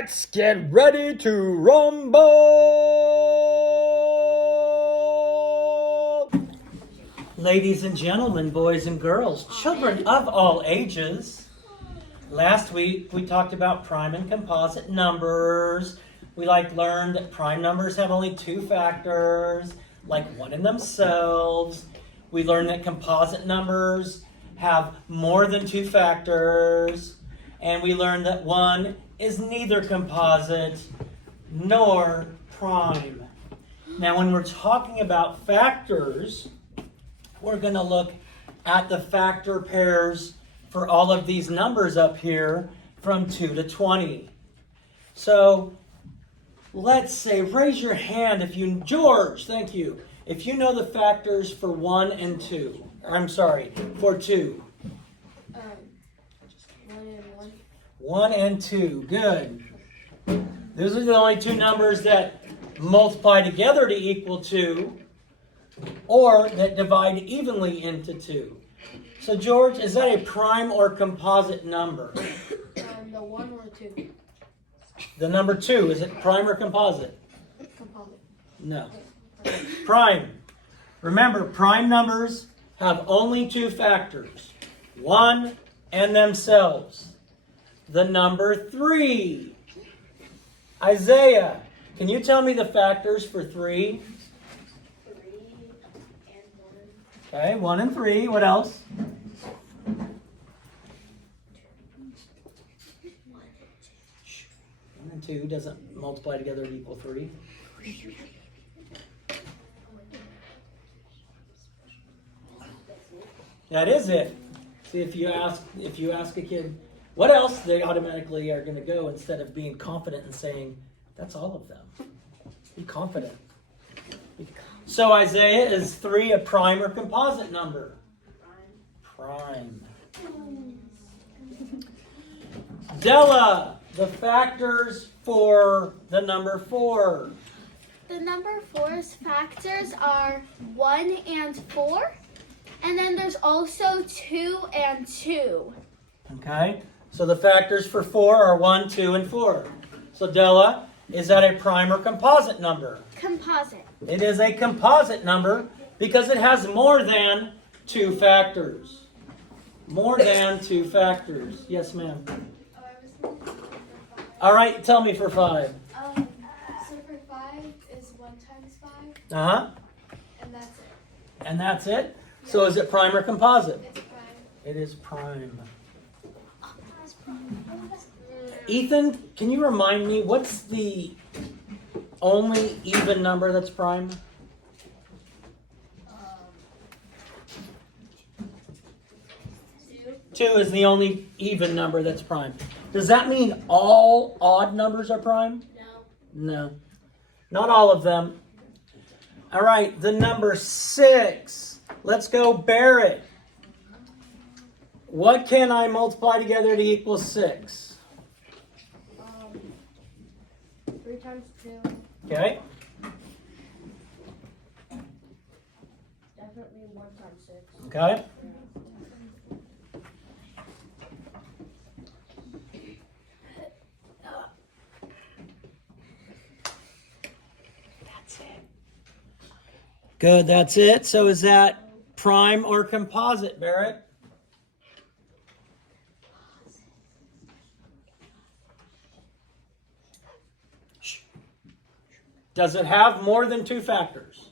Let's get ready to rumble! Ladies and gentlemen, boys and girls, children of all ages. Last week we talked about prime and composite numbers. We learned that prime numbers have only two factors, like one in themselves. We learned that composite numbers have more than two factors. And we learned that one is neither composite nor prime. Now, when we're talking about factors, we're going to look at the factor pairs for all of these numbers up here from 2 to 20. So, let's say, raise your hand if you, George, thank you, if you know the factors for 1 and 2. I'm sorry, for 2. 1 and 2, good. Those are the only two numbers that multiply together to equal 2, or that divide evenly into 2. So George, is that a prime or composite number? The 1 or 2. The number 2, is it prime or composite? Composite. No. Prime. Remember, prime numbers have only two factors, 1 and themselves. The number 3. Isaiah, can you tell me the factors for 3? 3 and 1. Okay, 1 and 3. What else? 1 and 2 doesn't multiply together to equal 3. That is it. See, if you ask a kid, what else, they automatically are going to go instead of being confident and saying, that's all of them. Be confident. So Isaiah, is 3 a prime or composite number? Prime. Della, the factors for the number 4. The number 4's factors are 1 and 4. And then there's also 2 and 2. Okay, so the factors for 4 are 1, 2, and 4. So Della, is that a prime or composite number? Composite. It is a composite number because it has more than 2 factors. More than 2 factors. Yes, ma'am. All right, tell me for 5. So for 5 is 1 times 5. Uh-huh. And that's it. And that's it? So is it prime or composite? It's prime. It is prime. Ethan, can you remind me, what's the only even number that's prime? 2 is the only even number that's prime. Does that mean all odd numbers are prime? No. Not all of them. All right, the number 6. Let's go Barrett. What can I multiply together to equal 6? 3 times 2. Okay. Definitely 1 times 6. Okay. That's it. Good, that's it. So is that prime or composite, Barrett? Does it have more than 2 factors?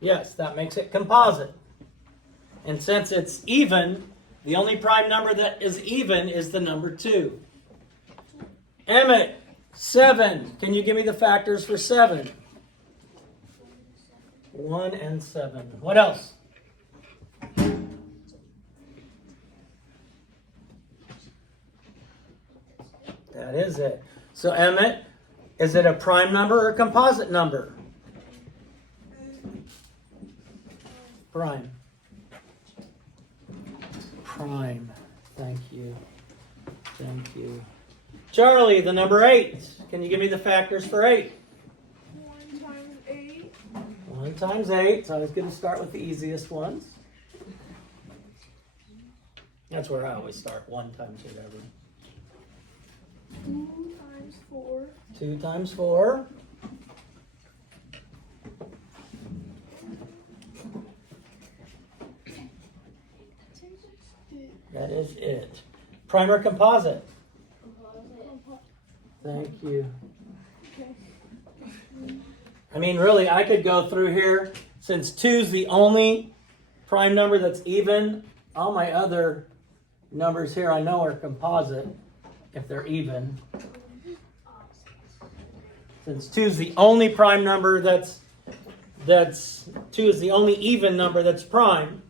Yes, that makes it composite. And since it's even, the only prime number that is even is the number 2. Emmett, 7. Can you give me the factors for 7? 1 and 7. What else? That is it. So Emmett, is it a prime number or a composite number? Prime. Prime. Thank you. Thank you. Charlie, the number 8. Can you give me the factors for 8? 1 times 8. 1 times 8. So I was going to start with the easiest ones. That's where I always start. 1 times whatever. 2 times 4. 2 times 4. That is it. Prime or composite? Thank you. I mean, really, I could go through here. Since 2 is the only prime number that's even, all my other numbers here I know are composite if they're even. Since 2 is the only prime number that's 2 is the only even number that's prime,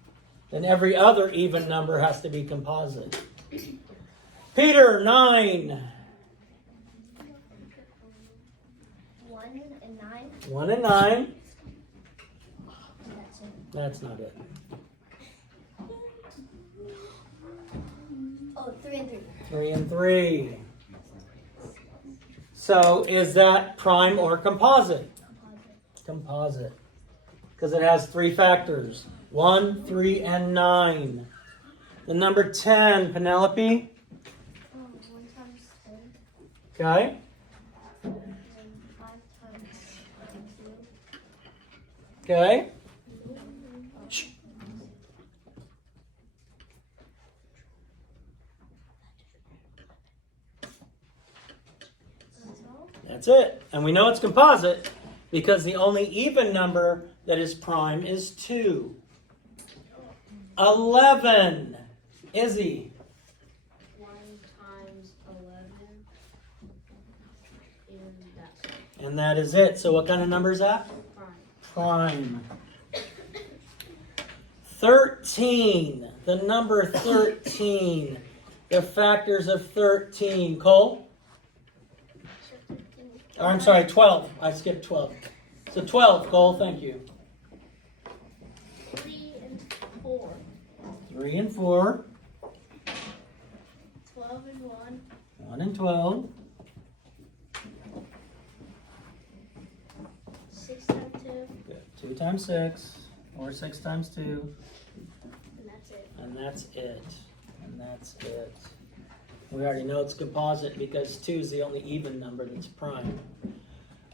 then every other even number has to be composite. Peter, 9. 1 and 9. 1 and 9. That's it. That's not it. Oh, 3 and 3. 3 and 3. So is that prime or composite? Composite. Because it has 3 factors. 1, 3, and 9. The number 10, Penelope. 1 times 10. Okay. And 5 times 2. Okay. That's it. And we know it's composite because the only even number that is prime is 2. 11. Izzy. 1 times 11. And that's it. And that is it. So what kind of number is that? Prime. Prime. 13. The number 13. The factors of 13. Cole? Oh, I'm sorry, 12. I skipped 12. So 12, Cole, thank you. 3 and 4. 3 and 4. 12 and 1. 1 and 12. 6 times 2. Good. 2 times 6. Or 6 times 2. And that's it. And that's it. And that's it. We already know it's composite because 2 is the only even number that's prime.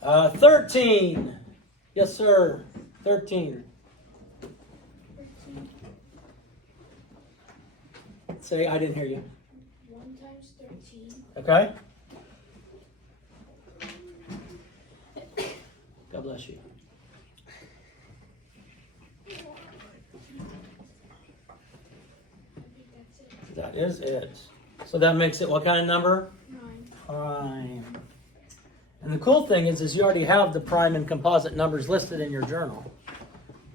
13. Yes, sir. 13. 13. Say, I didn't hear you. 1 times 13. Okay? God bless you. That is it. So that makes it what kind of number? 9. Prime. And the cool thing is you already have the prime and composite numbers listed in your journal.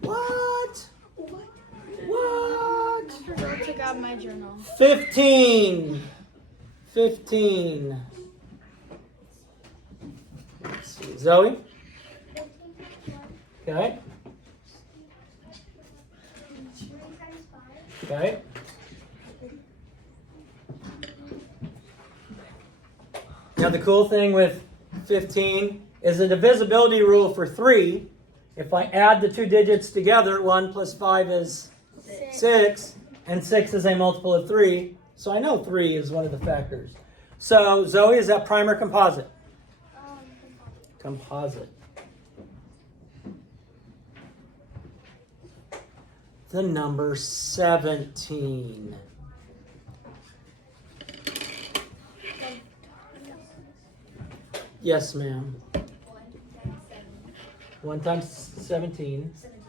What? What? I forgot to grab my journal. 15. 15. Let's see. Zoe? Okay. 3 times 5. Okay. Now the cool thing with 15 is the divisibility rule for 3. If I add the 2 digits together, 1 plus 5 is 6, and 6 is a multiple of 3. So I know 3 is one of the factors. So Zoe, is that prime or composite? Composite. The number 17. Yes, ma'am. 1 times 17. 17.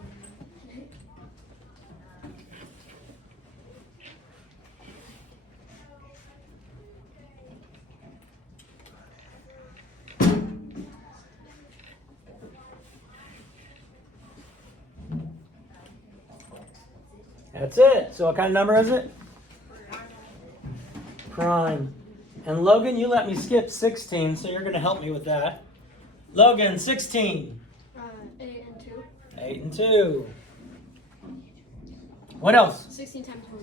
That's it. So what kind of number is it? Prime. And Logan, you let me skip 16, so you're going to help me with that. Logan, 16. 8 and 2. 8 and 2. What else? 16 times 1.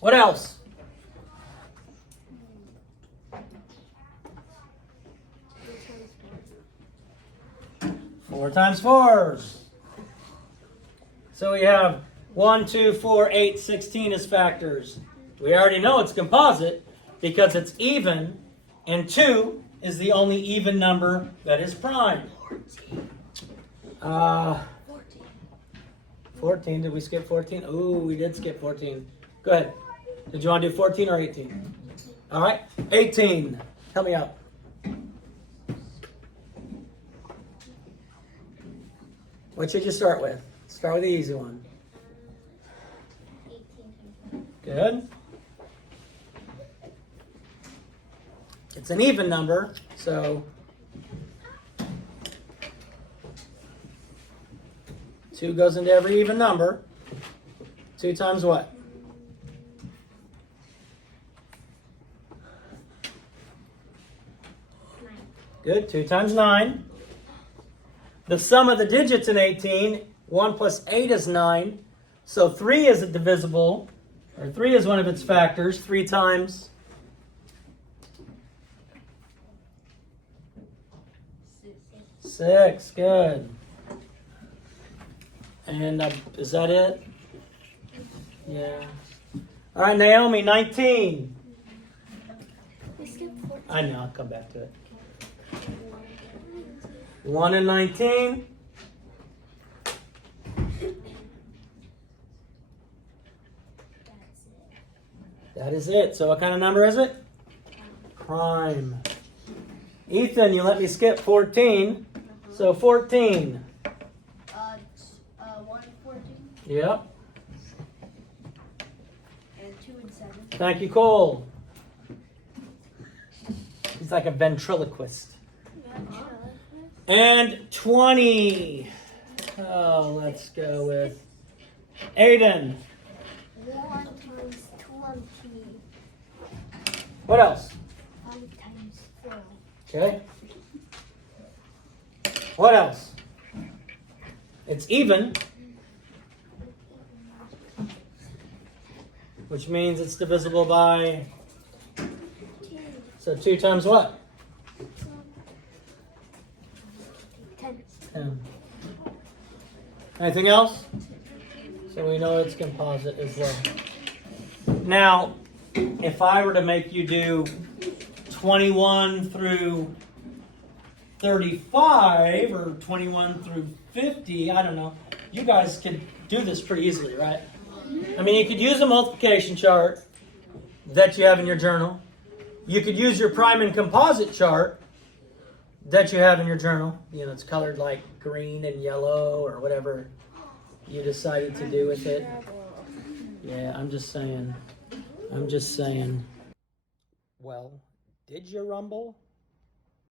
What else? 4 times 4. So we have 1, 2, 4, 8, 16 as factors. We already know it's composite because it's even, and 2 is the only even number that is prime. 14. Did we skip 14? Ooh, we did skip 14. Go ahead. Did you want to do 14 or 18? All right. 18. Help me out. What should you start with? Start with the easy one. 18. Good. It's an even number, so 2 goes into every even number. 2 times what? Good. 2 times 9. The sum of the digits in 18, 1 plus 8 is 9. So 3 is a divisible, or 3 is one of its factors. 3 times 6. Good. And is that it? Yeah. All right, Naomi, 19. We skipped 14. I know, I'll come back to it. 1 and 19. That is it. So what kind of number is it? Prime. Ethan, you let me skip 14. So 14. 1 and 14 Yep. and 2 and 7. Thank you, Cole. He's like a ventriloquist. And 20. Oh, let's go with Aiden. 1 times 20. What else? 5 times 4. Okay. What else? It's even, which means it's divisible by, so 2 times what? 10. 10. Anything else? So we know it's composite as well. Now, if I were to make you do 21 through 35 or 21 through 50, I don't know, you guys could do this pretty easily, right? I mean, you could use a multiplication chart that you have in your journal. You could use your prime and composite chart that you have in your journal. You know, it's colored like green and yellow or whatever you decided to do with it. Yeah, I'm just saying. Well, did you rumble?